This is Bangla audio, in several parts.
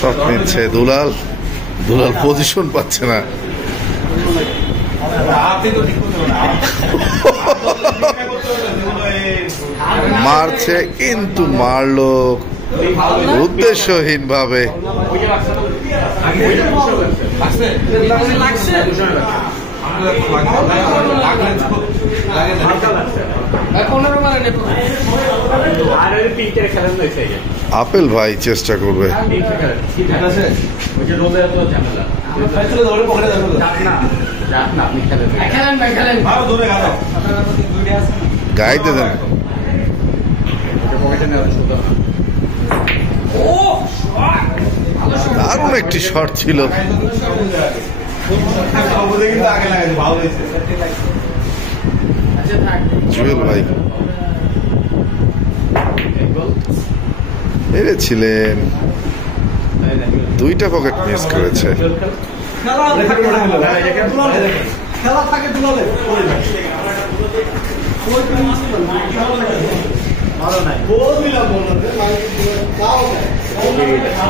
শট নিচ্ছে দুলাল। দুলাল পজিশন পাচ্ছে না। মারছে কিন্তু মারলো উদ্দেশ্যহীন ভাবে। আপেল ভাই চেষ্টা করবে। গাইতে দেন। দারুণ একটি শট ছিল। জুয়েল ভাই হেরেছিলেন, দুইটা পকেট মিস করেছে।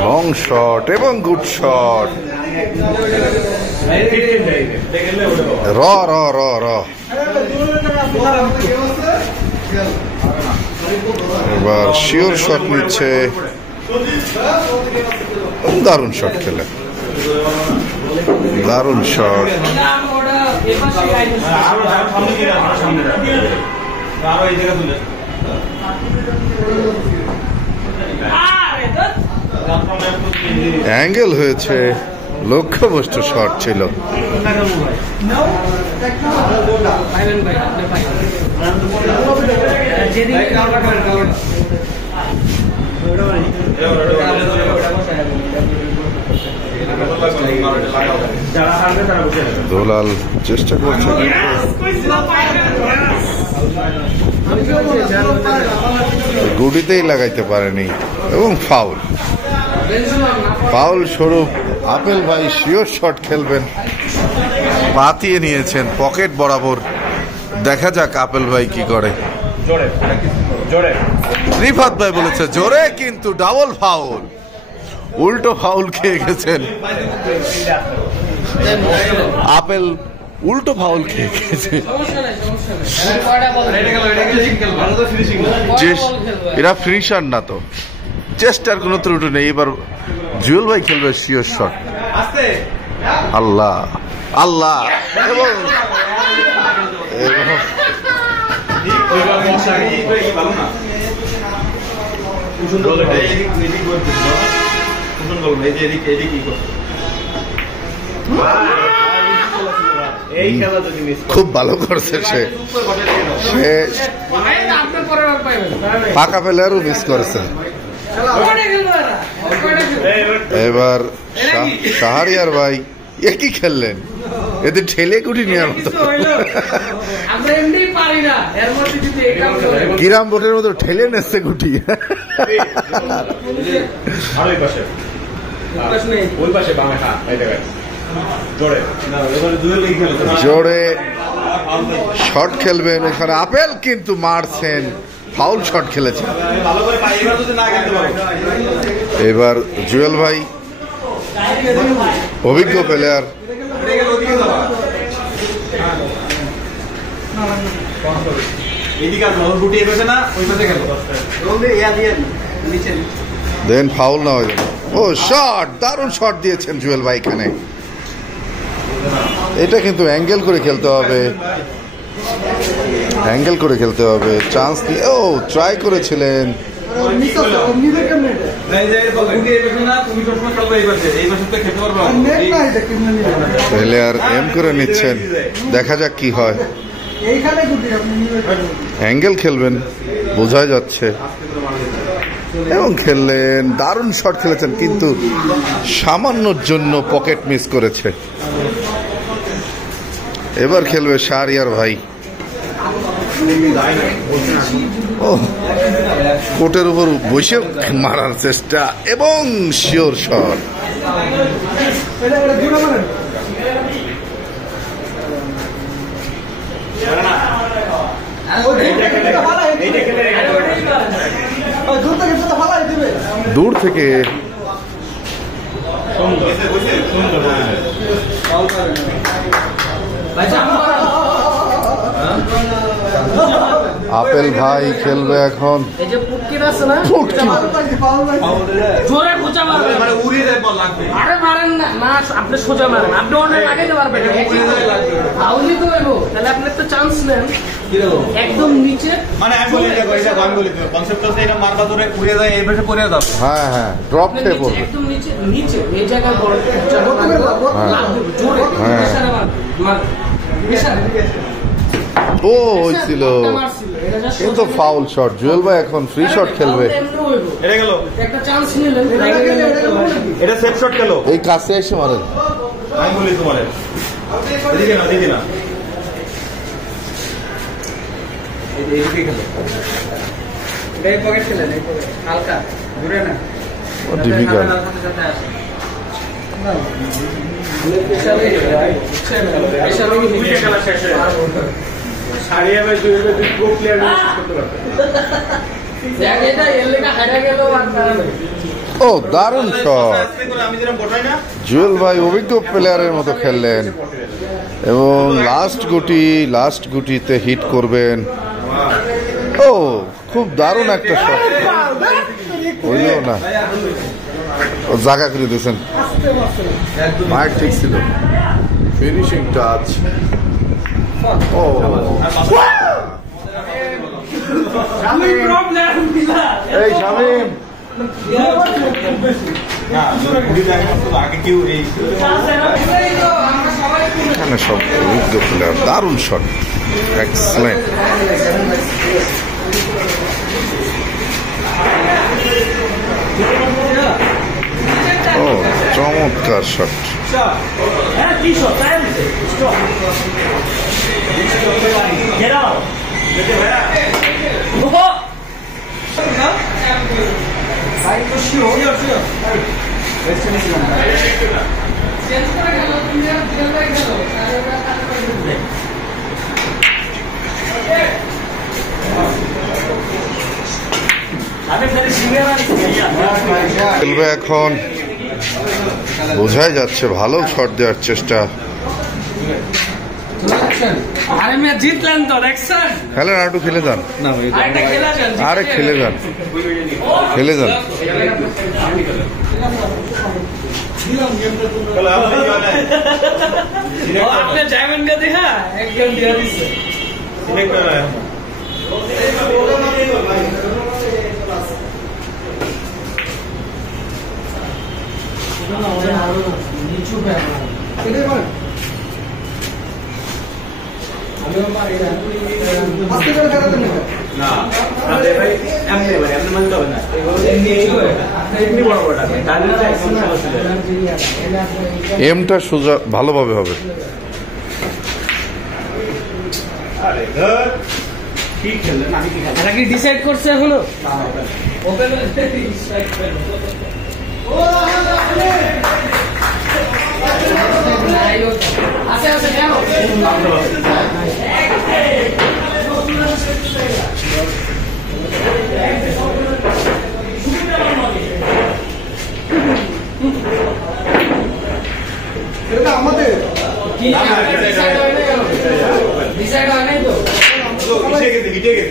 লং শট এবং গুড শট। র র র র এবার শিওর শট নিচ্ছে। দারুণ শট খেলে, দারুণ শট। অ্যাঙ্গেল হয়েছে, লক্ষ্যবস্তু শট ছিল। দুলাল চেষ্টা করছে, গুটিতেই লাগাইতে পারেনি এবং ফাউল। ফাউল স্বরূপ আপেল ভাই শিওর শট খেলবেন, পাতিয়ে নিয়েছেন পকেট বরাবর। দেখা যাক আপেল ভাই কি করে। রিফাত ভাই বলেছে জোরে, কিন্তু ডাবল ফাউল, উল্টো ফাউল খেয়ে গেছেন আপেল, উল্টো ফাউল খেয়ে গেছে। এরা ফিনিশার না তো, চেষ্টার কোনো ত্রুটি নেই। এবার জুয়েল ভাই খেলবে শিওর শট। আল্লাহ আল্লাহ, এবং খুব ভালো করছে সে, পাকা প্লেয়ারও মিস করেছে। এবার শাহরিয়ার ভাই একই খেললেন, এদের ঠেলে গুটি নেওয়ার মতো, কিরাম বোটের মতো ঠেলে নেচ্ছে গুটি। জোরে শট খেলবেন ওখানে আপেল, কিন্তু মারছেন, ফাউল শট খেলেছেন। এবার জুয়েল ভাই অভিজ্ঞ প্লেয়ার, দেন ফাউল না হয়ে। ও শট, দারুণ শট দিয়েছেন জুয়েল ভাই এখানে। এটা কিন্তু অ্যাঙ্গেল করে খেলতে হবে, অ্যাঙ্গেল করে খেলতে হবে। চান্স দিয়ে ও ট্রাই করেছিলেন, প্লেয়ার এম করে নিচ্ছেন। দেখা যাক কি হয়। অ্যাঙ্গেল খেলবেন বোঝা যাচ্ছে, এবং খেললেন, দারুণ শট খেলেছেন, কিন্তু সামান্যর জন্য পকেট মিস করেছে। এবার খেলবে শাহরিয়ার ভাই। ও কোটের উপর বসে মারার চেষ্টা এবং শিওর শট। দূর থেকে আপেল ভাই খেলবে এখন। এই যে পুটকির আছে না, জোরে খোঁচা মারবেন, মানে উড়িয়ে যায় বল লাগবে। আরে মারেন না, না আপনি সোজা মারেন, আপনি অনেক লাগাইতে পারবেন, ফাউলই তো হইব। তাহলে আপনি একটা চান্স নেন একদম নিচে, মানে আমি বলি কনসেপ্ট হচ্ছে এটা মারবা ধরে উড়িয়ে যায়, এই পাশে পড়ে যাবে। হ্যাঁ হ্যাঁ, ড্রপ খেয়ে পড়বে একদম নিচে, নিচে এই জায়গায় বল লাগবে জোরে, ইশারা মার ইশারা। ও হয়েছিল কিন্তু ফাউল শট। জুয়েল ভাই এখন ফ্রি শট খেলবে। এটা গেল, একটা চান্স নিলেন, এটা সেফ শট গেল। এই কাছে এসে মারেন, আমি বলি তোমার এদিকে না, দিদি না, এইদিকে খেলো, এই পকেট খেলেন, এই পকেট হালকা ঘুরে না, ও ডিফিকাল্ট। ও দারুণ শট। জুয়েল ভাই অভিজ্ঞ প্লেয়ারের মতো খেললেন এবং লাস্ট গুটিতে হিট করবেন। ও খুব দারুণ একটা শট, হইল না, ও জায়গা করে দিয়েছেন। মাইক ঠিক ছিল, ফিনিশিং টাচ। ও এই শামিম, এখানে সব অভিজ্ঞ প্লেয়ার। দারুণ শট, এক্সেলেন্ট। ও চমৎকার শট। খেলবে এখন, বোঝাই যাচ্ছে ভালো শট দেওয়ার চেষ্টা। আরে মেয়ে জিতলেন তো, দেখছেন? খেলেন, আর একটু খেলে যান। আরে খেলে যান, খেলে যান। আপনি ডায়মন্ড কা দেখা একদম দিয়া দিছে। এমটা সোজা ভালোভাবে হবে। কি ডিসাইড করছে এখনো? আছে আছে কেন? আমাদের ডিসাইড হয় নাই তো, ছুটে গেছে।